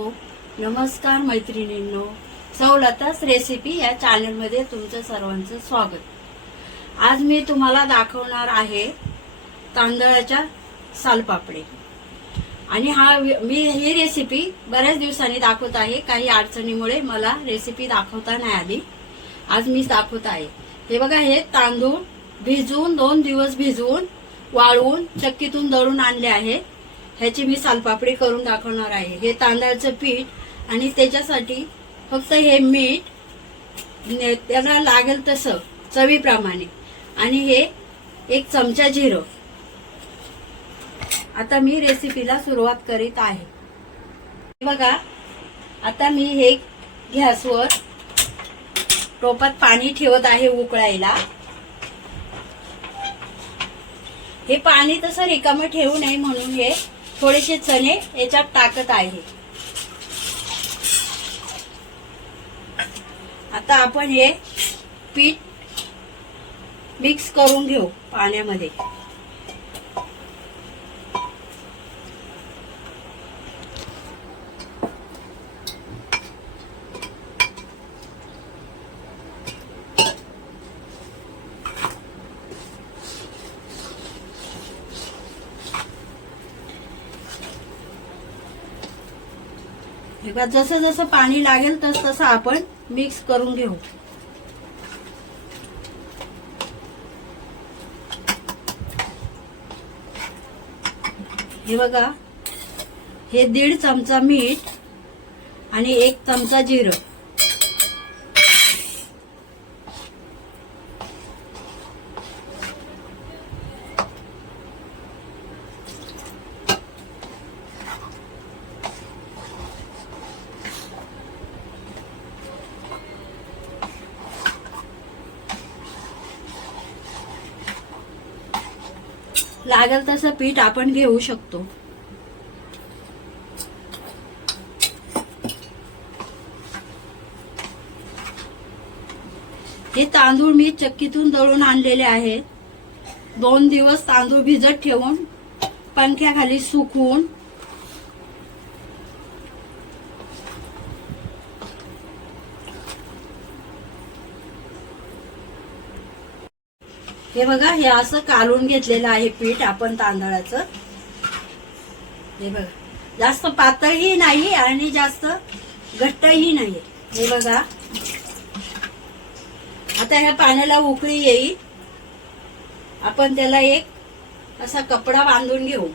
हो. नमस्कार मैत्रिणींनो. सवलतच रेसिपी या चॅनलमध्ये तुमचं सर्वांचं स्वागत. आज मी तुम्हाला दाखवणार आहे तांदळाच्या सालपापडी. आणि हा मी ही रेसिपी बऱ्याच दिवसांनी दाखवत आहे. काही अडचणीमुळे मला रेसिपी दाखवता नाही आली. आज मी दाखवत आहे. हे बघा हे तांदूळ भिजवून दोन दिवस भिजवून वाळवून चक्कीतून दळून आणले आहे. ह्याची मी सालपापडी करून दाखवणार आहे. हे तांदळाचं पीठ आणि त्याच्यासाठी फक्त हे मीठ ने- त्याला लागेल तसं चवीप्रमाणे. आणि हे एक चमचा जिरं. आता मी रेसिपीला सुरुवात करीत आहे. हे बघा आता मी हे गॅसवर टोपात पाणी ठेवत आहे उकळायला. हे पाणी तसं रिकामं ठेवू नये म्हणून हे थोडेसे चणे याच्यात टाकत आहे. आता आपण हे पीठ मिक्स करून घेऊ पाण्यामध्ये. हे बघा जसं जसं पाणी लागेल तस तसं आपण मिक्स करून घेऊ. हे बघा. हे दीड चमचा मीठ आणि एक चमचा जिरं. लागेल तसं पीठ आपण घेऊ शकतो. हे तांदूळ मी चक्कीतून दळून आणलेले आहेत. दोन दिवस तांदूळ भिजत ठेवून पंख्याखाली सुकून हे बघा हे असं कालून घेतलेलं आहे पीठ आपण तांदळाचं. हे बघा. जास्त पातळही नाही आणि जास्त घट्टही नाही. हे बघा. आता ह्या पाण्याला उकळी येईल. आपण त्याला एक असा कपडा बांधून घेऊ.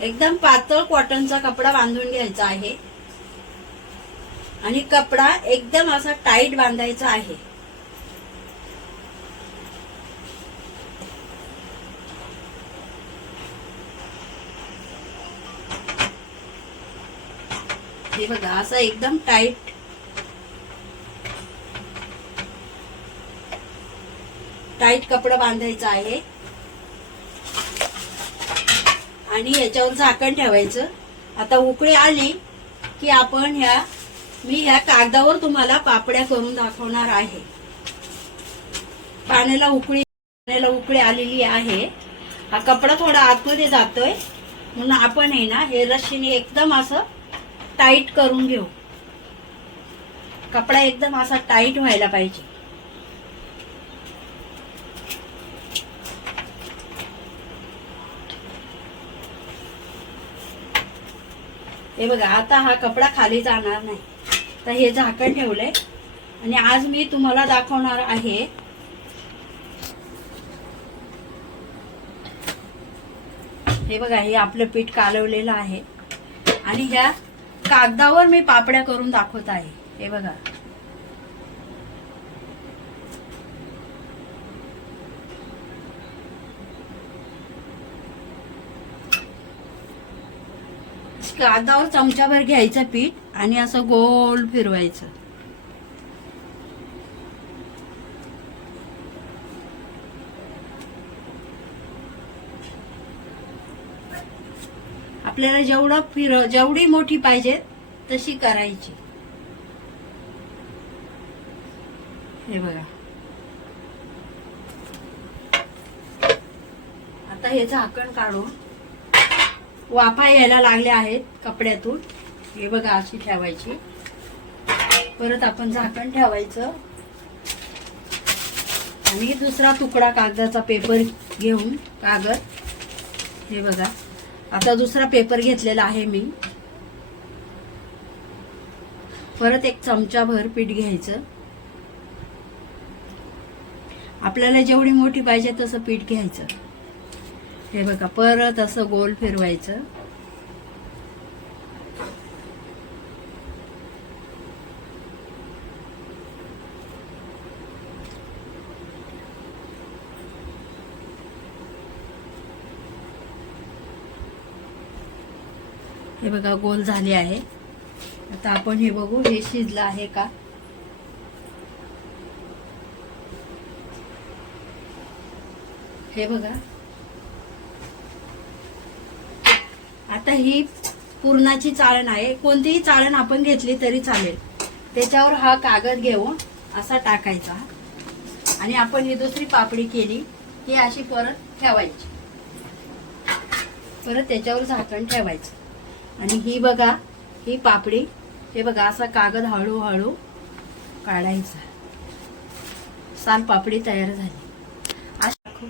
एकदम पातळ कॉटनचा कपडा बांधून घ्यायचा आहे. आणि कपडा एकदम असा टाईट बांधायचा आहे. हे बघा असं एकदम टाईट टाईट कपडा बांधायचा आहे. आणि याच्यावर झाकण ठेवायचं. आता उकळी आली की आपण ह्या मी ह्या कागदावर तुम्हाला पापड्या करून दाखवणार आहे. पाण्याला उकळी पाण्याला उकळी आलेली आहे. हा कपडा थोडा आतमध्ये जातोय. म्हणून आपण आहे ना हे रशीने एकदम असं टाईट करून घेऊ. कपडा एकदम असा टाईट व्हायला पाहिजे. हे बघा आता हा कपडा खाली जाणार नाही. तर हे झाकण ठेवलंय. आणि आज मी तुम्हाला दाखवणार आहे हे बघा हे आपलं पीठ कालवलेलं आहे. आणि ह्या कागदावर मी पापड्या करून दाखवत आहे. हे बघा. कागदावर चमच्याभर घ्यायचं पीठ आणि असं गोल फिरवायचं. आपल्याला जेवढं फिर जेवढी मोठी पाहिजे तशी करायची. हे बघा. आता हे झाकण काढून वाफा यायला लागल्या आहेत कपड्यातून. हे बघा अशी ठेवायची. परत आपण झाकण ठेवायचं. आणि दुसरा तुकडा कागदाचा पेपर घेऊन कागद. हे बघा. आता दुसरा पेपर घेतलेला आहे मी. परत एक चमचा भर पीठ घ्यायचं. आपल्याला जेवढी मोठी पाहिजे तसं पीठ घ्यायचं. हे बघा परत असं गोल फिरवायचं. हे बघा गोल झाले आहे. आता आपण हे बघू हे शिजलं आहे का? हे बघा. आता ही पूर्णाची चाळण आहे. कोणतीही चाळण आपण घेतली तरी चालेल. त्याच्यावर हा कागद घेऊन असा टाकायचा. आणि आपण ही दुसरी पापडी केली ही अशी परत ठेवायची. परत त्याच्यावर झाकण ठेवायचं. आणि ही बघा ही पापडी हे बघा असा कागद हळूहळू काढायचा. साल पापडी तयार झाली. अशा-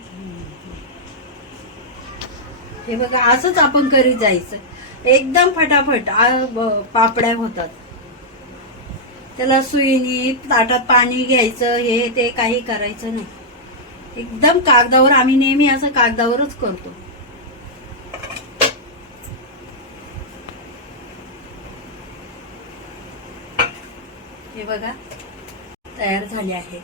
हे बघा असंच आपण करीत जायचं. एकदम फटाफट पापड्या होतात. त्याला सुईनी ताटात पाणी घ्यायचं हे ते काही करायचं नाही. एकदम कागदावर आम्ही नेहमी असं कागदावरच करतो. हे बघा तयार झाले आहे.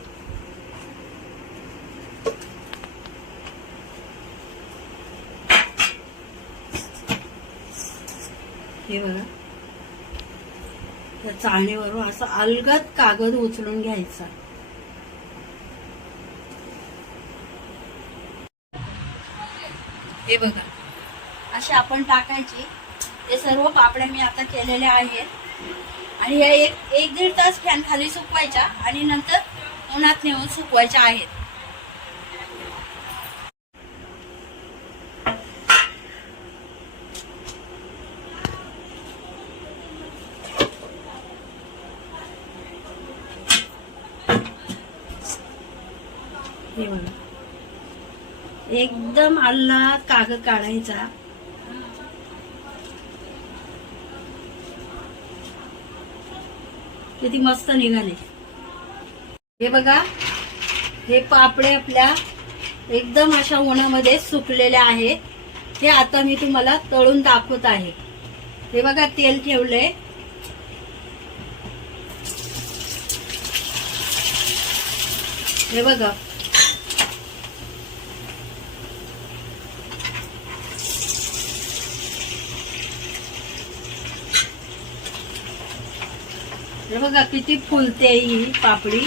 हे बघा त्या चाळणीवरून असं अलगद कागद उचलून घ्यायचा. हे बघा असे आपण टाकायचे. हे सर्व पापड्या मी आता केलेल्या आहेत. आणि या एक एक दीड तास फॅन खाली सुकवायच्या आणि नंतर उन्हात नेऊन सुकवायच्या आहेत. एकदम आल्हाद कागद काढायचा. किती मस्त निघाले. हे बघा हे पापडे आपल्या एकदम अशा उन्हामध्ये सुकलेल्या आहेत. हे आता मी तुम्हाला तळून दाखवत आहे. हे बघा तेल ठेवलंय. हे बघा हे बघा किती फुलते ही पापडी.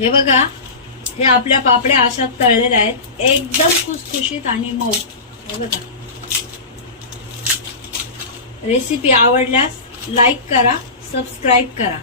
हे बघा हे आपल्या पापड्या अशा तळलेल्या आहेत. एकदम खुसखुशीत आणि मऊ. हे बघा. रेसिपी आवडल्यास लाईक करा सबस्क्राईब करा.